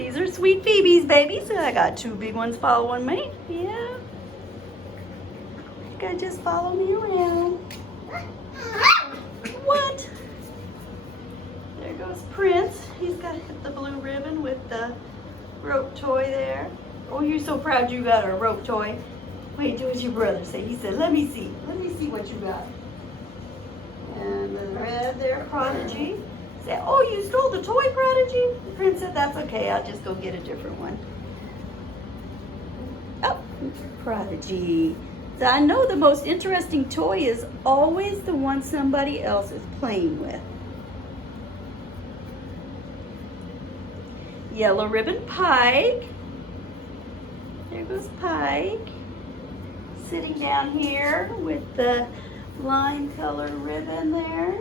These are sweet Phoebe's babies. I got two big ones following me. Yeah. You gotta just follow me around. What? There goes Prince. He's got the blue ribbon with the rope toy there. Oh, you're so proud you got a rope toy. Wait, do as your brother say. He said, let me see what you got. And the red there, Prodigy. Say, oh, you stole the toy, Prodigy? The Prince said, that's okay, I'll just go get a different one. Oh, Prodigy. So I know the most interesting toy is always the one somebody else is playing with. Yellow ribbon Pike. There goes Pike. Sitting down here with the lime colored ribbon there.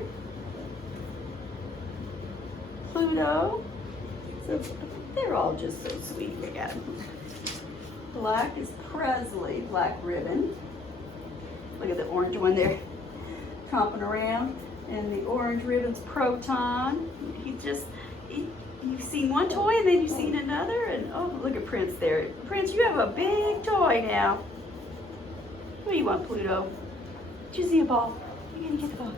Pluto. So they're all just so sweet. Look at them. Black is Presley, black ribbon. Look at the orange one there, tromping around. And the orange ribbon's Proton. You've seen one toy and then you've seen another. And oh, look at Prince there. Prince, you have a big toy now. What do you want, Pluto? Did you see a ball? You're gonna get the ball.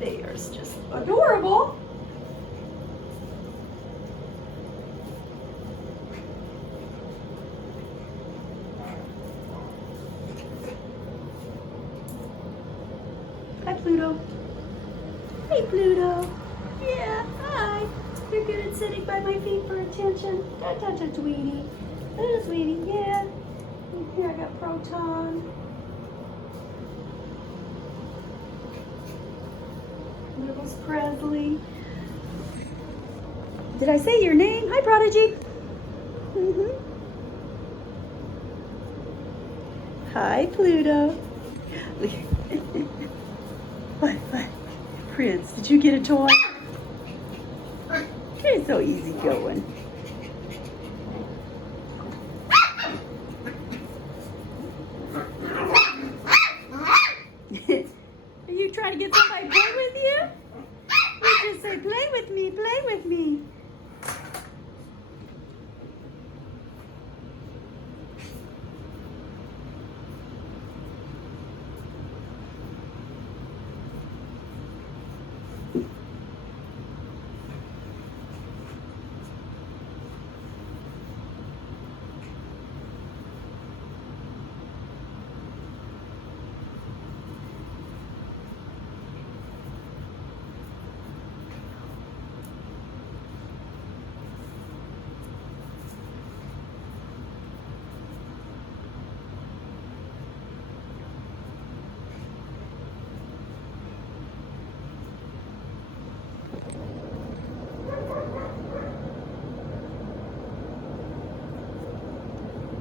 They are just adorable. Hi, Pluto. Hey, Pluto. Yeah, hi. You're good at sitting by my feet for attention. Touch, sweetie. Oh, sweetie, yeah. And here I got Proton. There goes Presley. Did I say your name? Hi, Prodigy. Hi, Pluto. What? Prince, did you get a toy? You're so easy going. Are you trying to get somebody to play with you? You just say, play with me, play with me.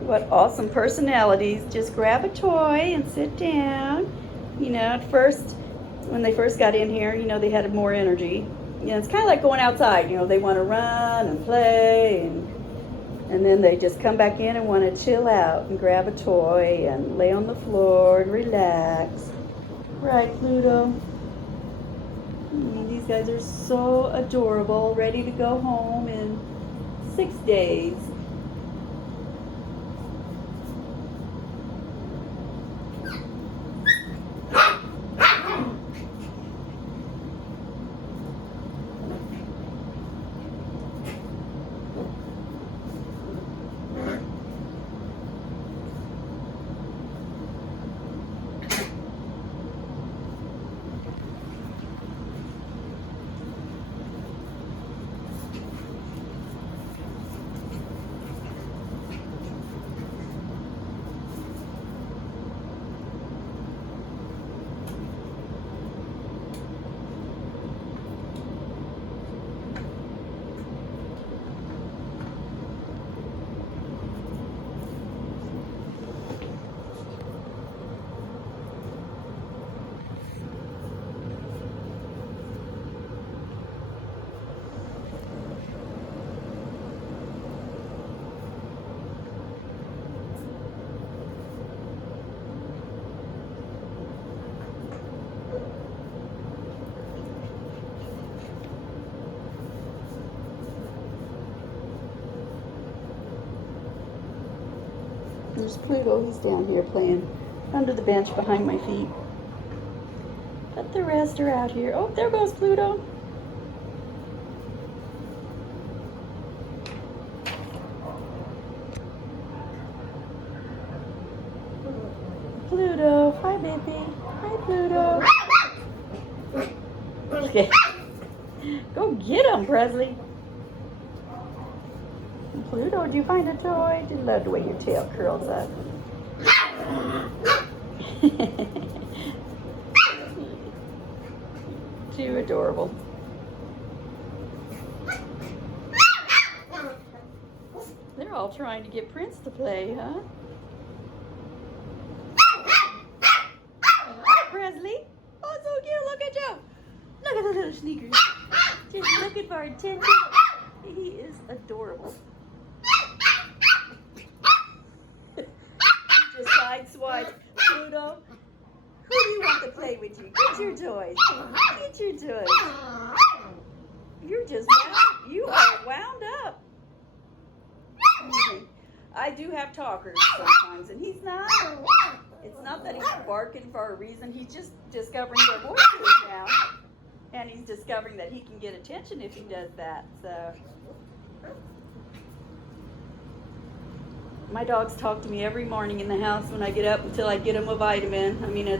What awesome personalities. Just grab a toy and sit down. You know, at first, when they first got in here, you know, they had more energy. You know, it's kind of like going outside. You know, they want to run and play, and then they just come back in and want to chill out and grab a toy and lay on the floor and relax. Right, Pluto? These guys are so adorable, ready to go home in 6 days. There's Pluto. He's down here playing under the bench behind my feet. But the rest are out here. Oh, there goes Pluto. Pluto. Hi, baby. Hi, Pluto. Okay. Go get him, Presley. Pluto, did you find a toy? I love the way your tail curls up. Too adorable. They're all trying to get Prince to play, huh? Hi, Presley. Oh, so cute. Look at you. Look at the little sneakers. Just looking for attention. He is adorable. Just sideswiped. Pluto, who do you want to play with you? Get your toys. Get your toys. You're just you are wound up. I do have talkers sometimes, and he's not. It's not that he's barking for a reason. He's just discovering their voices now. And he's discovering that he can get attention if he does that. So my dogs talk to me every morning in the house when I get up until I get them a vitamin. I mean,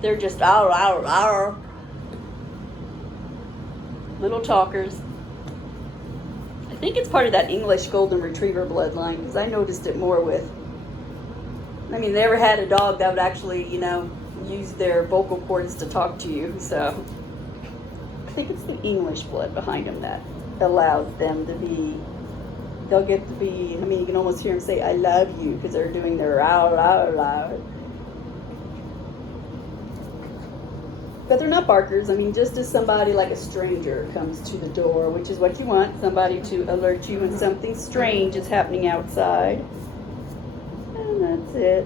they're just our little talkers. I think it's part of that English Golden Retriever bloodline, because I noticed it more with, I mean, they never had a dog that would actually, use their vocal cords to talk to you. So I think it's the English blood behind them that allows them to be, they'll get to be, I mean, you can almost hear them say, I love you, because they're doing their loud. But they're not barkers. I mean, just as somebody like a stranger comes to the door, which is what you want, somebody to alert you when something strange is happening outside. And that's it.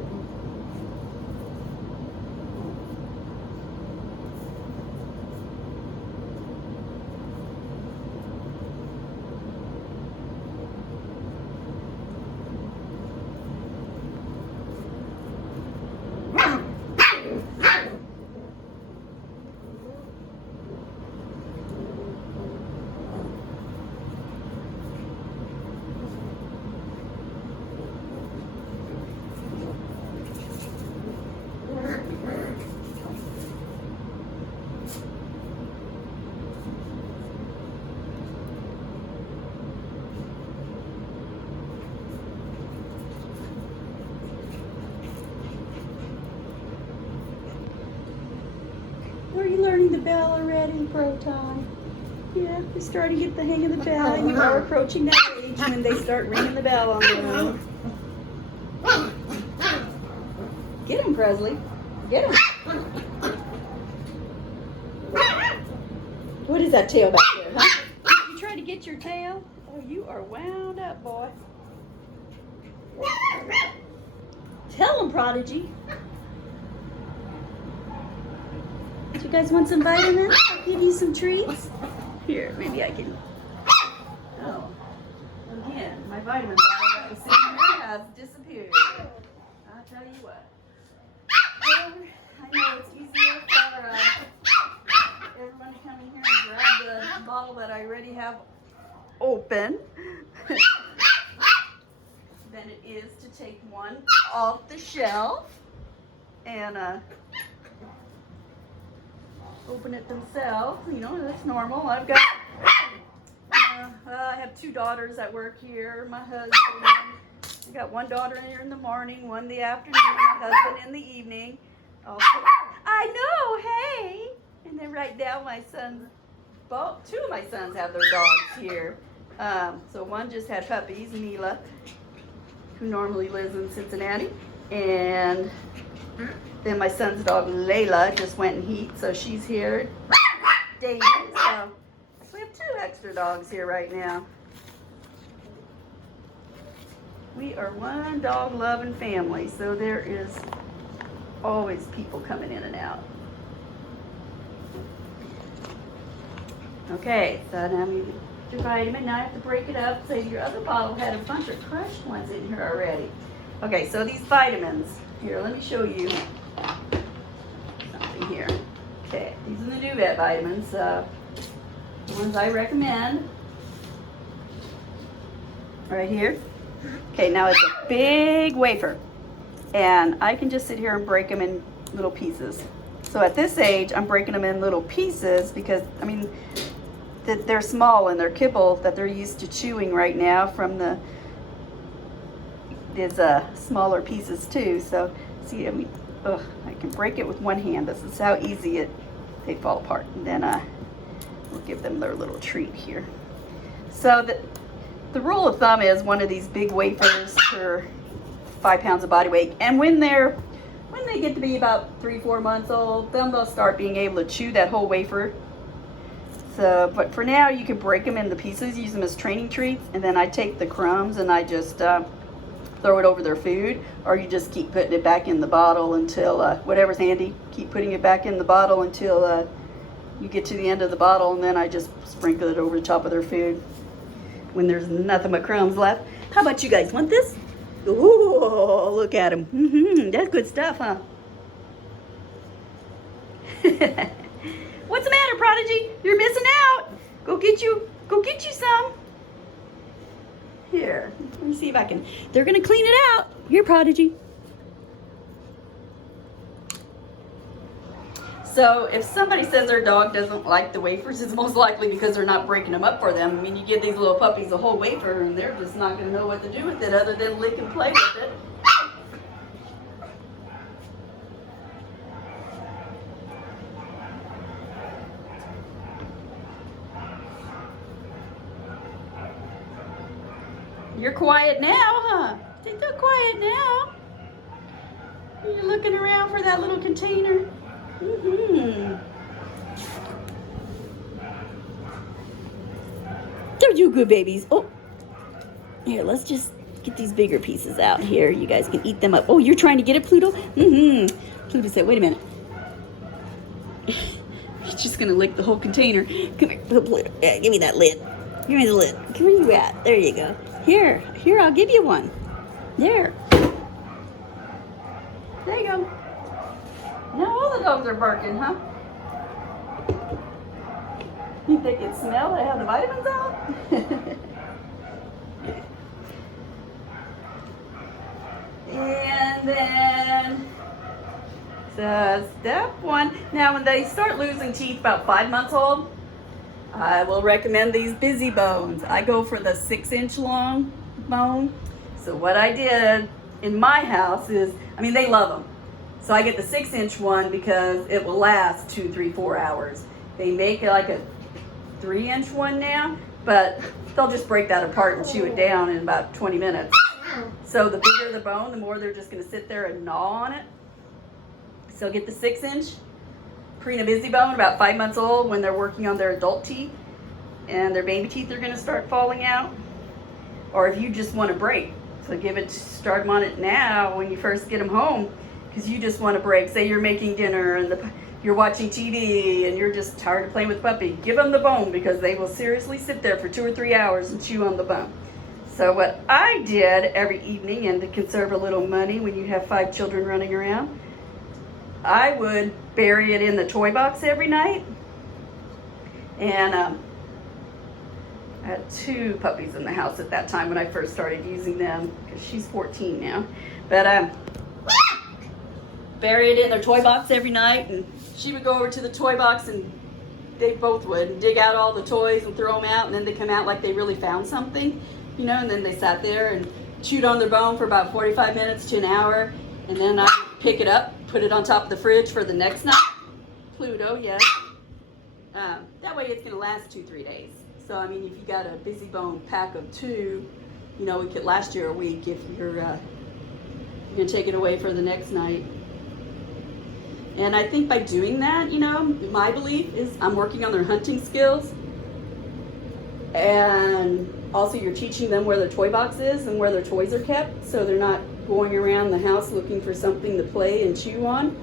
Are you learning the bell already, Proton? Yeah, you're starting to get the hang of the bell, and you are approaching that age when they start ringing the bell on their own. Get him, Presley. Get him. What is that tail back there, huh? You try to get your tail? Oh, you are wound up, boy. Tell him, Prodigy. Do you guys want some vitamins? I'll give you some treats. Here, maybe I can. Oh, again, my vitamin bottle that was sitting there has disappeared. I'll tell you what. Well, I know it's easier for everyone to come in here and grab the bottle that I already have open than it is to take one off the shelf and open it themselves. That's normal. I've got I have two daughters that work here, my husband. I got one daughter here in the morning, one in the afternoon, my husband in the evening. Also, I know, hey! And then right now my sons, two of my sons have their dogs here. So one just had puppies, Mila, who normally lives in Cincinnati, and then my son's dog, Layla, just went in heat, so she's here dating. So we have two extra dogs here right now. We are one dog-loving family, so there is always people coming in and out. Okay, so now your vitamin. Now I have to break it up. Say your other bottle had a bunch of crushed ones in here already. Okay, so these vitamins. Here, let me show you something here. Okay, these are the New Vet vitamins. The ones I recommend. Right here. Okay, now it's a big wafer. And I can just sit here and break them in little pieces. So at this age, I'm breaking them in little pieces because, I mean, they're small and they're kibble that they're used to chewing right now from these smaller pieces too. So see, I mean, I can break it with one hand. This is how easy they fall apart. And then we'll give them their little treat here. So the rule of thumb is one of these big wafers per 5 pounds of body weight. And when they get to be about 3-4 months old, then they'll start being able to chew that whole wafer. So, but for now, you can break them into pieces, use them as training treats, and then I take the crumbs and I just throw it over their food, or you just keep putting it back in the bottle until whatever's handy. Keep putting it back in the bottle until you get to the end of the bottle, and then I just sprinkle it over the top of their food when there's nothing but crumbs left. How about you guys? Want this? Ooh, look at them. That's good stuff, huh? What's the matter, Prodigy? You're missing out. Go get you some. Here, let me see if I can. They're gonna clean it out. Here, Prodigy. So if somebody says their dog doesn't like the wafers, it's most likely because they're not breaking them up for them. I mean, you give these little puppies a whole wafer and they're just not gonna know what to do with it other than lick and play with it. You're quiet now, huh? They're so quiet now. You're looking around for that little container. They're you good babies. Oh, here, let's just get these bigger pieces out here. You guys can eat them up. Oh, you're trying to get it, Pluto? Pluto said, wait a minute. He's just gonna lick the whole container. Come here, Pluto. Yeah, give me that lid. Give me the lid. Where you at? There you go. Here, I'll give you one. There. There you go. Now all the dogs are barking, huh? You think they can smell they have the vitamins out? And then, so step 1. Now when they start losing teeth about 5 months old, I will recommend these busy bones. I go for the 6-inch long bone. So what I did in my house is, I mean, they love them. So I get the 6-inch one because it will last 2, 3, 4 hours. They make like a 3-inch one now, but they'll just break that apart and chew it down in about 20 minutes. So the bigger the bone, the more they're just gonna sit there and gnaw on it. So get the 6-inch. Purina Busy Bone, about 5 months old, when they're working on their adult teeth and their baby teeth are going to start falling out. Or if you just want to break, so start them on it now when you first get them home, because you just want to break. Say you're making dinner and you're watching TV and you're just tired of playing with puppy. Give them the bone because they will seriously sit there for 2 or 3 hours and chew on the bone. So what I did every evening, and to conserve a little money when you have 5 children running around, I would bury it in the toy box every night. And I had 2 puppies in the house at that time when I first started using them, because she's 14 now. But bury it in their toy box every night, and she would go over to the toy box, and they both would dig out all the toys and throw them out, and then they come out like they really found something, you know, and then they sat there and chewed on their bone for about 45 minutes to an hour, and then I would pick it up, put it on top of the fridge for the next night. Pluto, yes. That way it's going to last 2-3 days. So, I mean, if you got a Busy Bone pack of 2, you know, it could last you a week if you're going to take it away for the next night. And I think by doing that, you know, my belief is I'm working on their hunting skills. And also you're teaching them where their toy box is and where their toys are kept, so they're not going around the house looking for something to play and chew on.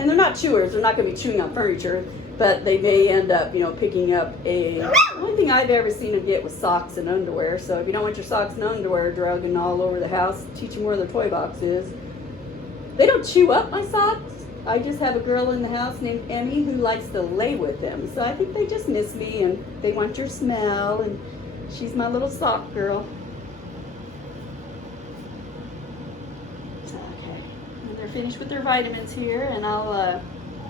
And they're not chewers, they're not gonna be chewing on furniture, but they may end up, you know, picking up the only thing I've ever seen them get was socks and underwear. So if you don't want your socks and underwear dragging all over the house, teach them where their toy box is. They don't chew up my socks. I just have a girl in the house named Emmy who likes to lay with them. So I think they just miss me and they want your smell, and she's my little sock girl. Okay, and they're finished with their vitamins here, and I'll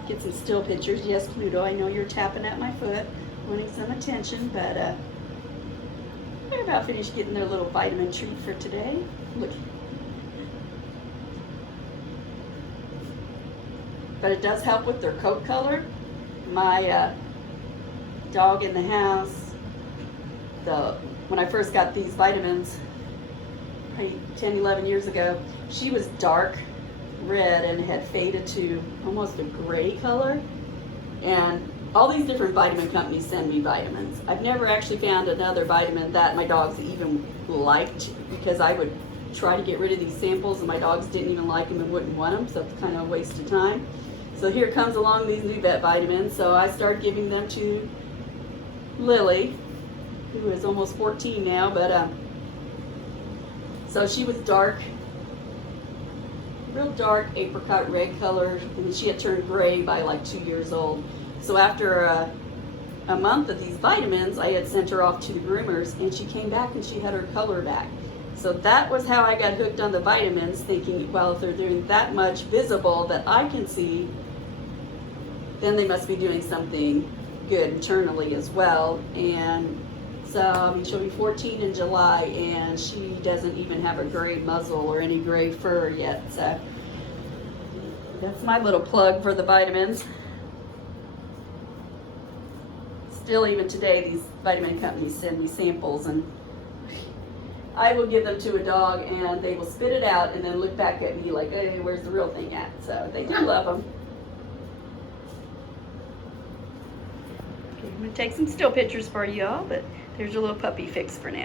get some still pictures. Yes, Pluto, I know you're tapping at my foot, wanting some attention, but they're about finished getting their little vitamin treat for today. Look. But it does help with their coat color. My dog in the house, when I first got these vitamins, probably 10, 11 years ago, she was dark red and had faded to almost a gray color. And all these different vitamin companies send me vitamins. I've never actually found another vitamin that my dogs even liked, because I would try to get rid of these samples and my dogs didn't even like them and wouldn't want them, so it's kind of a waste of time. So here comes along these new vet vitamins. So I started giving them to Lily, who is almost 14 now, but so she was dark, real dark apricot red color, and she had turned gray by like 2 years old. So after a month of these vitamins, I had sent her off to the groomers, and she came back and she had her color back. So that was how I got hooked on the vitamins, thinking, well, if they're doing that much visible that I can see, then they must be doing something good internally as well. And so, I mean, she'll be 14 in July, and she doesn't even have a gray muzzle or any gray fur yet. So that's my little plug for the vitamins. Still, even today, these vitamin companies send me samples, and I will give them to a dog, and they will spit it out and then look back at me like, hey, where's the real thing at? So they do love them. Okay, I'm going to take some still pictures for y'all, but there's your little puppy fix for now.